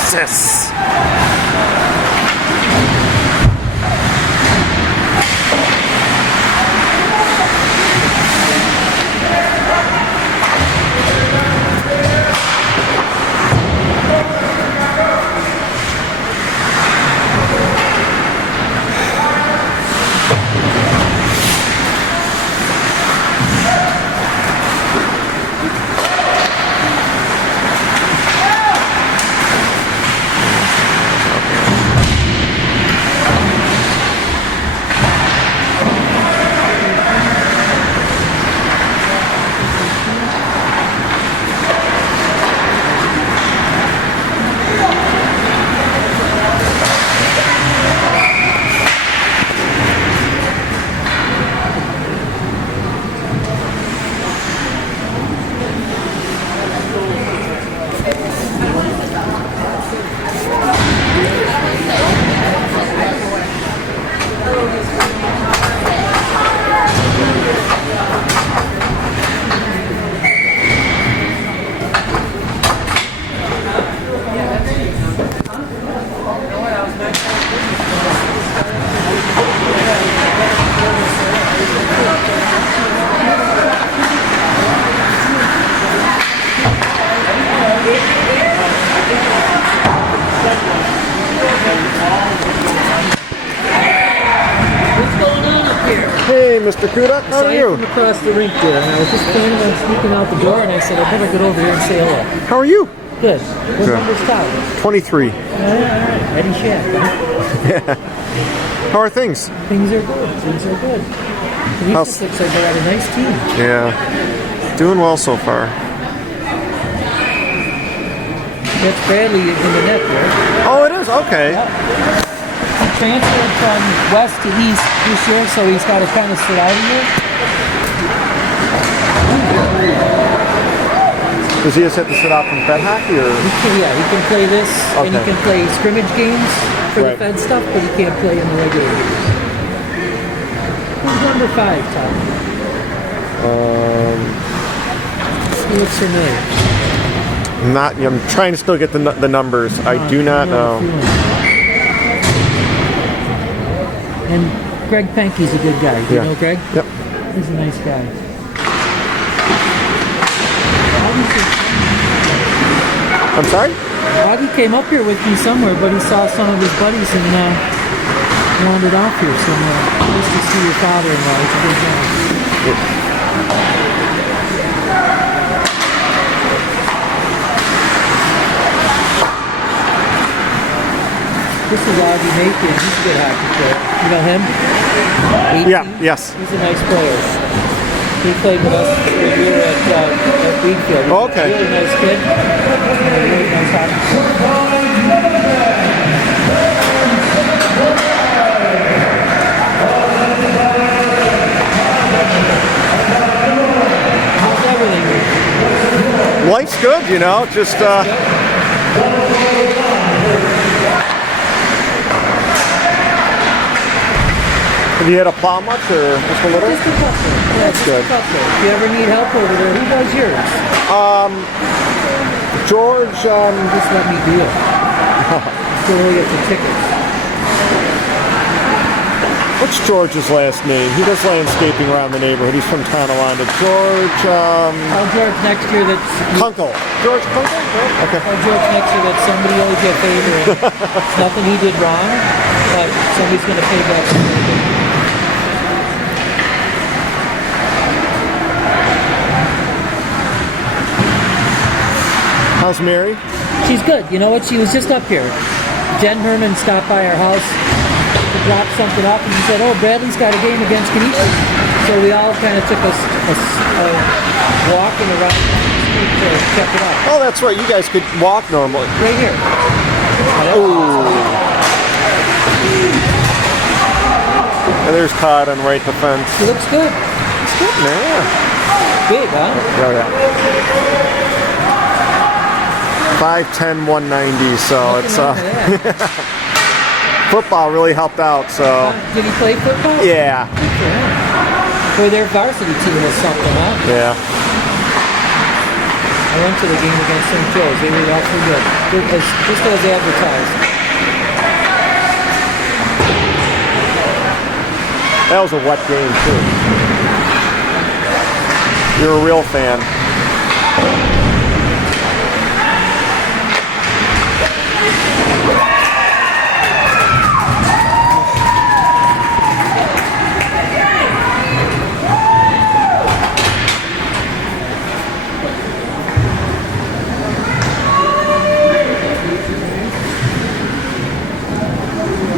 Jesus! Hey, Mr. Kudak, how are you? I came across the rink there, and I was just planning on sneaking out the door, and I said, I better get over here and say hello. How are you? Good. What number's Todd? 23. All right. Eddie Shack, huh? How are things? Things are good. Things are good. The looks like they got a nice team. Yeah. Doing well so far. That's Bradley in the net there. Oh, it is? Okay. Yep. He transferred from west to east this year, so he's got to kind of sit out of here. Does he just have to sit out from Fed hockey? Or? He can play this, and he can play scrimmage games for the Fed stuff, but he can't play in the regular games. Who's number 5, Tom? He looks familiar. I'm trying to still get the numbers. I do not know. And Greg Penke's a good guy. Do you know Greg? Yep. He's a nice guy. I'm sorry? Augie came up here with me somewhere, but he saw some of his buddies and wandered off here somewhere. Nice to see your father-in-law. He's a good guy. This is Augie Macon. He's a good hockey player. You know him? 18? Yeah, yes. He's a nice player. He played with us for a year at Wheatfield. He's okay. A really nice kid. And a really nice hockey player. How's everything? Life's good, you know, just have you had a plow much or just a little? Just a couple. That's good. If you ever need help over there, who does yours? George, Just let me do it. Still get the tickets. what's George's last name? He does landscaping around the neighborhood. He's from Tonawanda. George, George next year that's... Kunkel. George Kunkel? Okay. George next year that somebody owes you a favor. It's nothing he did wrong, but somebody's going to pay back something. How's Mary? She's good. You know what? She was just up here. Jen Herman stopped by our house to drop something off, and she said, "Oh, Bradley's got a game against Canisius." So we all kind of took a walk and around the street to check it out. Oh, that's right. You guys could walk normally. Right here. Ooh. And there's Todd on right defense. He looks good. It's good, man. Big, huh? Yeah. 5'10", 190, so it's football really helped out. So did he play football? Yeah. Boy, their varsity team is something, huh? Yeah. I went to the game against St. Joe's. They were awfully good. Just as advertised. That was a wet game too. You're a real fan.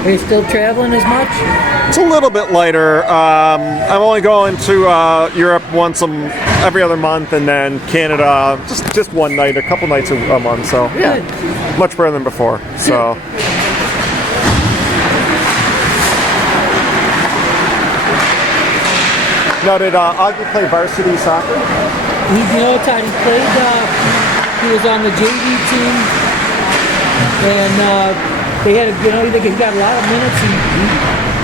Are you still traveling as much? It's a little bit lighter. I'm only going to Europe every other month, and then Canada just one night, a couple nights a month. So yeah, Good. much better than before. So. Now, did Augie play varsity soccer? You know, Todd, he played. He was on the JV team, and they had he got a lot of minutes.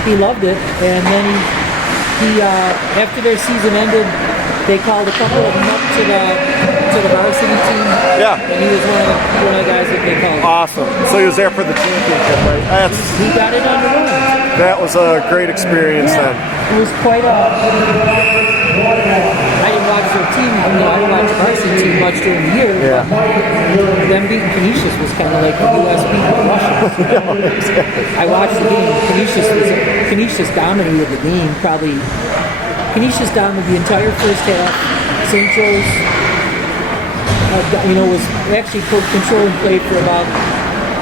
He loved it, and then he after their season ended, they called a couple of them up to the varsity team. Yeah, and he was one of the guys that they called. Awesome. So he was there for the championship, right? He got it on the run. That was a great experience then. It was quite a. I didn't watch their team. I didn't watch the varsity team much during the year. Yeah. But them beating Canisius was kind of like the U.S. beating Russia. I watched the game. Canisius dominated the game. Probably Canisius dominated the entire first half. St. Joe's, was actually controlling play for about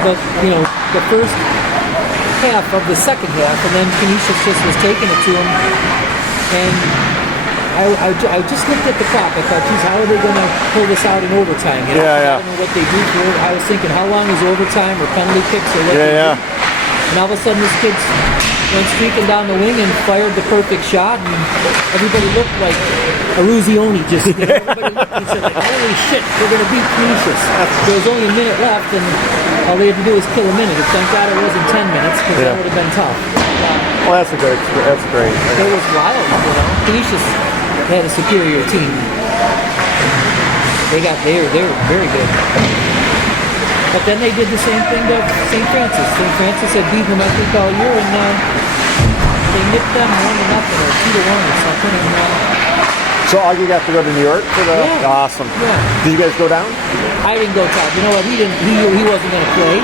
the first half of the second half, and then Canisius just was taking it to him. And I just looked at the clock. I thought, geez, how are they going to pull this out in overtime? I don't know what they do for it. I was thinking, how long is overtime or penalty kicks or what they do? And all of a sudden, this kid went streaking down the wing and fired the perfect shot, and everybody looked like Aruzioni. Everybody looked and said, like, holy shit, we're going to beat Canisius. There was only a minute left, and all they had to do was kill a minute. Thank God it wasn't 10 minutes, because that would have been tough. Well, that's great. It was wild, Canisius had a superior team. They were very good. But then they did the same thing to St. Francis. St. Francis had beaten them, I think, all year, and they nipped them 1-0 or 2-1 or something. So Augie got to go to New York for the awesome. Yeah. Did you guys go down? I didn't go, Todd. You know what? He wasn't going to play.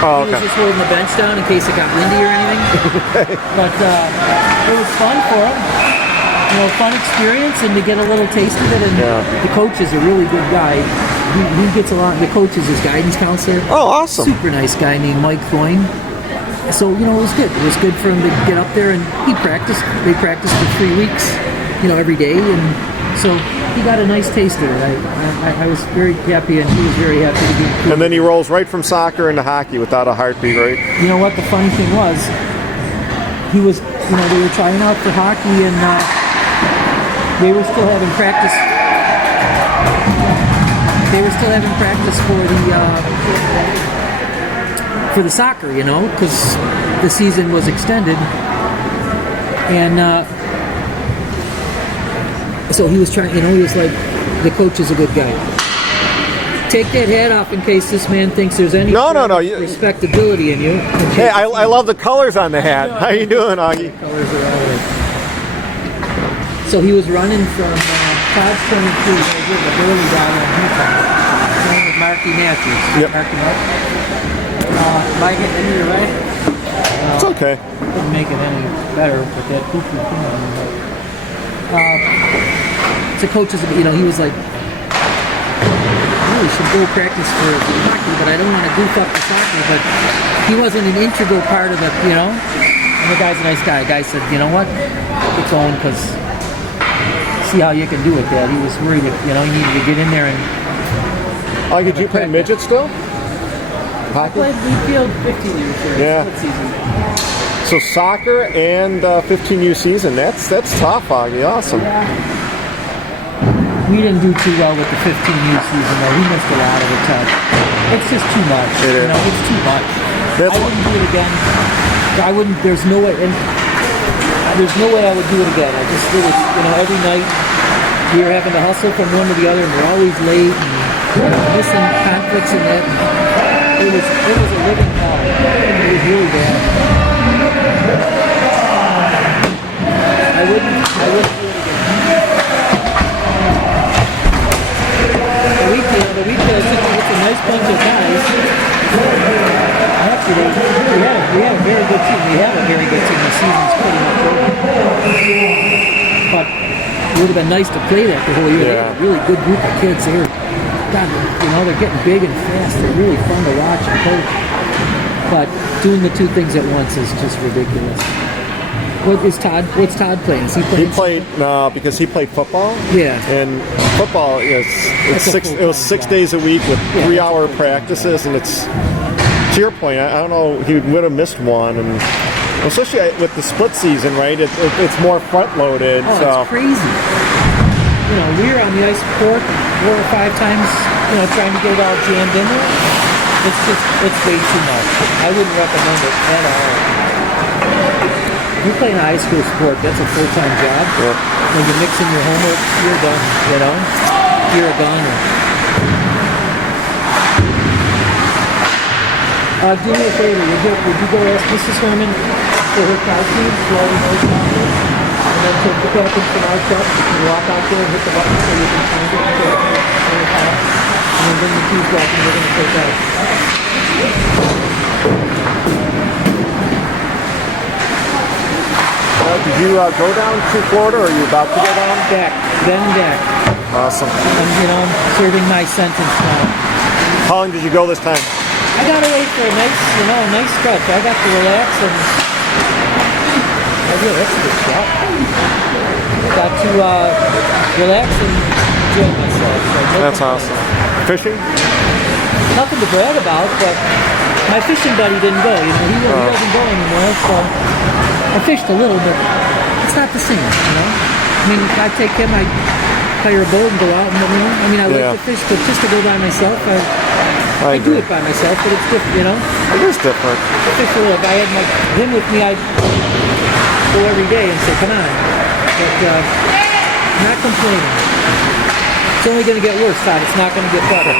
Oh, okay. He was just holding the bench down in case it got windy or anything. But it was fun for him. Fun experience, and to get a little taste of it. And the coach is a really good guy. He gets a lot. The coach is his guidance counselor. Oh, awesome! Super nice guy named Mike Thoyne. So it was good. It was good for him to get up there, and he practiced. They practiced for 3 weeks, every day, and so he got a nice taste of it. I was very happy, and he was very happy to be. And then he rolls right from soccer into hockey without a heartbeat, right? You know what? The funny thing was, he was. They were trying out for hockey, and they were still having practice. They were still having practice for the soccer, because the season was extended, and so he was trying. He was like, the coach is a good guy. Take that hat off in case this man thinks there's any respectability in you. Hey, I love the colors on the hat. How you doing, Augie? Colors are all right. So he was running from Todd's 23, the early down in Utah, playing with Marky Matthews. Yep. Marky Mark. Am I getting into your right? It's okay. Didn't make it any better with that poopy thing on him. So coach is, he was like, we should go practice for hockey, but I don't want to goof up the soccer. But he wasn't an integral part of it, And the guy's a nice guy. The guy said, you know what? Get going, because see how you can do it, Dad. He was worried that, he needed to get in there and... Oh, did you play midget still? Hockey? I played Leadfield 15-year season. So soccer and 15U season, that's tough, Augie. Awesome. Yeah. We didn't do too well with the 15U season, though. We missed a lot of it, Todd. It's just too much. It's too much. I wouldn't do it again. There's no way... There's no way I would do it again. Every night we were having to hustle from one to the other, and we're always late. And missing conflicts in that. It was a living hell. It was really bad. I wouldn't do it again. The weekend, it's a nice bunch of guys. Actually, we have a very good team. We have a very good team. The season's pretty much over. But it would have been nice to play that the whole year. They had a really good group of kids. They're getting big and fast. They're really fun to watch and coach. But doing the two things at once is just ridiculous. What's Todd playing? Is he playing? He played because he played football. Yeah. And football is it was 6 days a week with 3-hour practices, and it's to your point. I don't know, he would have missed one, and especially with the split season, right? It's more front loaded. Oh, so it's crazy. We were on the ice 4 or 5 times. Trying to get it all jammed in there. It's way too much. I wouldn't recommend it at all. You're playing a high school sport, that's a full-time job. Yeah. When you mix in your homework, you're done, You're a goner. Do me a favor, would you go ask Mrs. Herman for her car keys while we know about it? And then take the package from our truck, you can walk out there and hit the button so you can find it and take it in your car. And then bring the keys back and we're going to take out. did you go down to Florida, or are you about to go down? Back. Awesome. I'm serving my sentence now. How long did you go this time? I got away for a nice stretch. I got to relax and that's a good shot. Got to relax and enjoy myself. That's awesome. Fishing? Nothing to brag about, but my fishing buddy didn't go. He doesn't go anymore, so I fished a little, but it's not the same. I mean, if I take him, I hire a boat and go out, and I like to fish, but just to go by myself, I do it by myself, but it's different, It is different. I fish a little. If I had him with me, I'd go every day and say, come on. But not complaining. It's only going to get worse, Todd. It's not going to get better.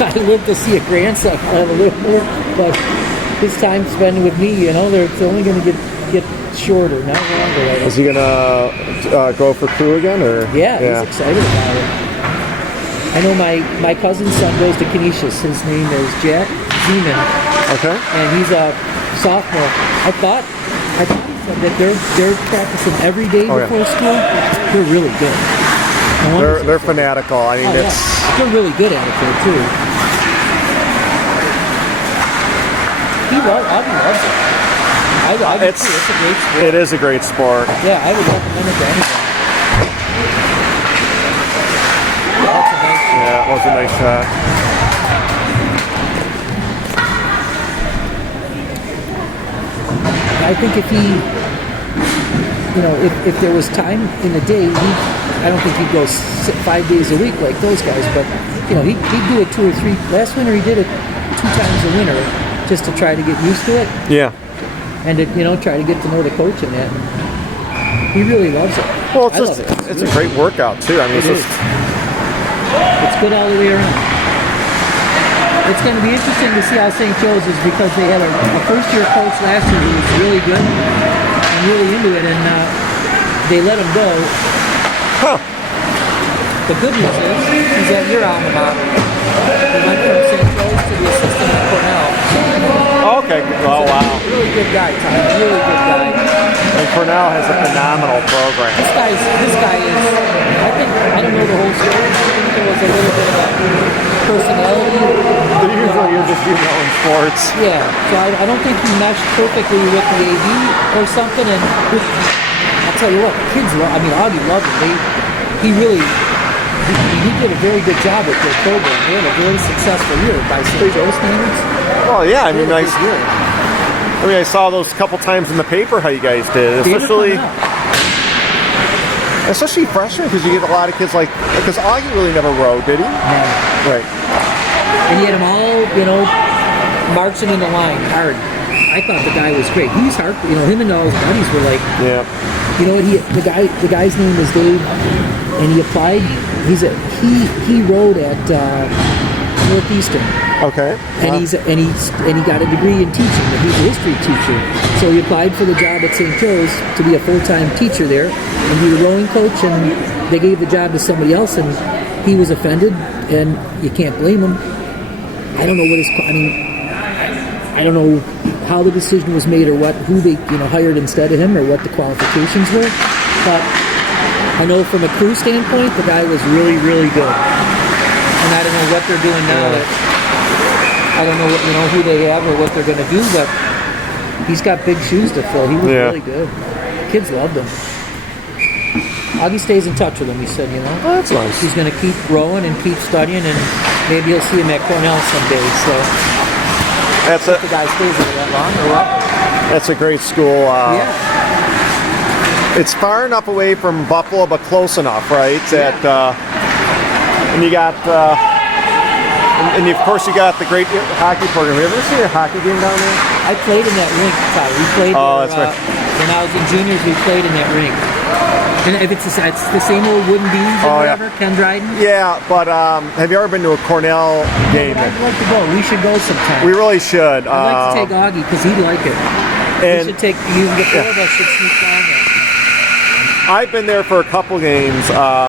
I live to see a grandson. I'll have a little more, but his time spent with me, it's only going to get shorter, not longer. Is he gonna go for crew again, or? Yeah, he's excited about it. I know my cousin's son goes to Canisius. His name is Jack Zeman. Okay. And he's a sophomore. I thought he said that they're practicing every day before school. They're really good. They're fanatical. I mean, they're really good at it there too. Audie loves it. It's a great sport. It is a great sport. Yeah, I would recommend it to anyone. That was a nice shot. I think if he, if there was time in the day, I don't think he'd go 5 days a week like those guys, but he'd do it 2 or 3. Last winter he did it 2 times a winter just to try to get used to it. Yeah. And to, try to get to know the coach and that. He really loves it. Well, it's a great workout too. I mean, it's good all the way around. It's going to be interesting to see how St. Joe's is, because they had a first-year coach last year who was really good and really into it, and they let him go. Huh. The good news is that your alma mater. They went from St. Joe's to the assistant at Cornell. Okay. Oh, wow. Really good guy, Tom. Really good guy. And Cornell has a phenomenal program. This guy is, I don't know the whole story. I think there was a little bit of a personality. Usually you're just, in sports. Yeah, so I don't think he meshed perfectly with the AD or something. And I'll tell you what, the kids love, Augie loved him. He did a very good job with their program. They had a very successful year by St. Joe standards. Well, yeah, I saw those a couple times in the paper how you guys did, especially freshmen, because you get a lot of kids because Augie really never rode, did he? No. Right. And he had them all, marching in the line hard. I thought the guy was great. He's hard. Him and all his buddies were like, Yeah. you know what? The guy's name is Dave, and he applied. He rode at Northeastern. Okay. And he got a degree in teaching. He's a history teacher. So he applied for the job at St. Joe's to be a full-time teacher there and be the rowing coach. And they gave the job to somebody else, and he was offended. And you can't blame him. I don't know I don't know how the decision was made or who they hired instead of him or what the qualifications were. But I know from a crew standpoint, the guy was really, really good. And I don't know what they're doing now. I don't know who they have or what they're going to do, but he's got big shoes to fill. He was really good. Kids loved him. Augie stays in touch with him. He said, Oh, that's nice. he's going to keep rowing and keep studying, and maybe he'll see him at Cornell someday. So That's if the guy stays there that long or what? That's a great school. Yeah. It's far enough away from Buffalo, but close enough, right? Yeah. That and you got. And of course, you got the great hockey program. Have you ever seen a hockey game down there? I played in that rink, Ty. We played there, that's right. When I was in juniors, we played in that rink. And if it's the same old wooden beams or whatever, Ken Dryden? Yeah, but have you ever been to a Cornell game? I'd like to go. We should go sometime. We really should. I'd like to take Augie because he'd like it. And We should take you. The four of us should sneak down there. I've been there for a couple games.